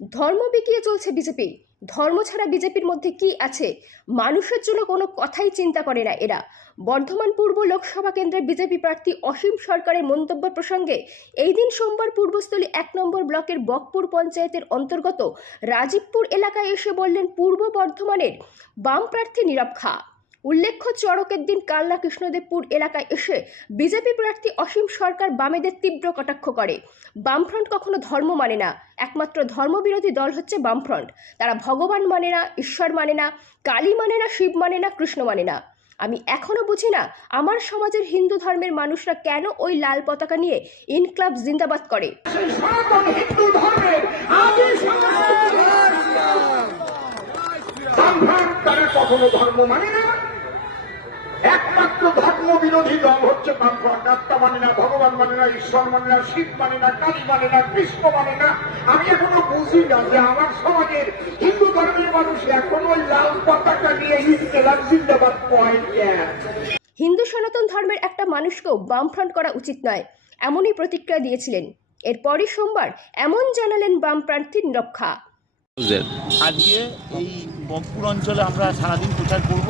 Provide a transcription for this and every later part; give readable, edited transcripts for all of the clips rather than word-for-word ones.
ধর্ম বিকিয়ে চলছে বিজেপি। ধর্ম ছাড়া বিজেপির মধ্যে কি আছে? মানুষের জন্য কোনো কথাই চিন্তা করে না এরা। বর্ধমান পূর্ব লোকসভা কেন্দ্রের বিজেপি প্রার্থী অসীম সরকারের মন্তব্য প্রসঙ্গে এই দিন সোমবার পূর্বস্থলী 1 নম্বর ব্লকের বকপুর পঞ্চায়েতের অন্তর্গত রাজীবপুর এলাকায় এসে বললেন পূর্ব বর্ধমানের বাম প্রার্থী নীরব খা। উল্লেখ্য, চড়কের দিন কালনা কৃষ্ণদেবপুর এলাকায় এসে বিজেপি প্রার্থী অসীম সরকার বামেদের তীব্র কটাক্ষ করে। বামফ্রন্ট কখনো ধর্ম মানে না, একমাত্র ধর্মবিরোধী দল হচ্ছে বামফ্রন্ট। তারা ভগবান মানে না, ঈশ্বর মানে না, কালী মানে না, শিব মানে না, কৃষ্ণ মানে না। আমি এখনো বুঝি না আমার সমাজের হিন্দু ধর্মের মানুষরা কেন ওই লাল পতাকা নিয়ে ইনকলাব জিন্দাবাদ করে। কখনো ধর্ম মানে না, একমাত্র ধর্ম বিরোধী দল হচ্ছে বামফ্রন্ট। আত্মা মানে না, ভগবান মানে না, ঈশ্বর মানে না, শিব মানে না, কালী মানে না, কৃষ্ণ মানে না। আমি এখনো বুঝি না যে আমার সমাজের হিন্দু ধর্মের মানুষ এখনো লাল পতাকা নিয়ে ইনকলাব জিন্দাবাদ কয় কেন? হিন্দু সনাতন ধর্মের একটা মানুষকেও বামফ্রন্ট করা উচিত নয়, এমনই প্রতিক্রিয়া দিয়েছিলেন। এরপরই সোমবার এমন জানালেন বাম প্রার্থী নীরব খা। আজকে এই বকপুর অঞ্চলে আমরা সারাদিন প্রচার করব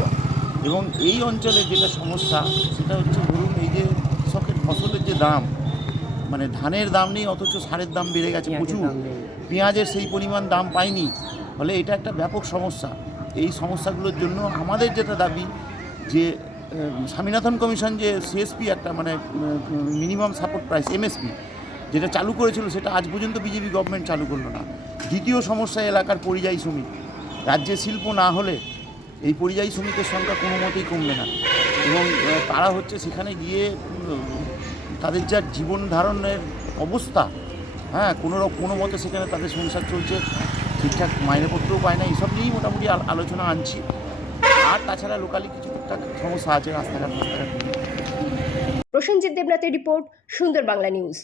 এবং এই অঞ্চলে যেটা সমস্যা সেটা হচ্ছে ধরুন এই যে কৃষকের ফসলের যে দাম, মানে ধানের দাম নেই অথচ সারের দাম বেড়ে গেছে প্রচুর, পেঁয়াজের সেই পরিমাণ দাম পায়নি, ফলে এটা একটা ব্যাপক সমস্যা। এই সমস্যাগুলোর জন্য আমাদের যেটা দাবি যে স্বামীনাথন কমিশন যে সিএসপি একটা মানে মিনিমাম সাপোর্ট প্রাইস এমএসপি যেটা চালু করেছিল সেটা আজ পর্যন্ত বিজেপি গভর্নমেন্ট চালু করলো না। দ্বিতীয় সমস্যা এলাকার পরিযায়ী শ্রমিক, রাজ্যে শিল্প না হলে এই পরিযায়ী শ্রমিকের সংখ্যা কোনো মতেই কমবে না এবং তারা হচ্ছে সেখানে গিয়ে তাদের যা জীবন ধারণের অবস্থা, হ্যাঁ কোনো মতে সেখানে তাদের সংসার চলছে, ঠিকঠাক মাইনেপত্রও পায় না, এইসব নিয়েই মোটামুটি আলোচনা আনছি। আর তাছাড়া লোকালি কিছু টুকটাক সমস্যা আছে রাস্তাঘাট। প্রসেনজিৎ দেবনাথের রিপোর্ট, সুন্দর বাংলা নিউজ।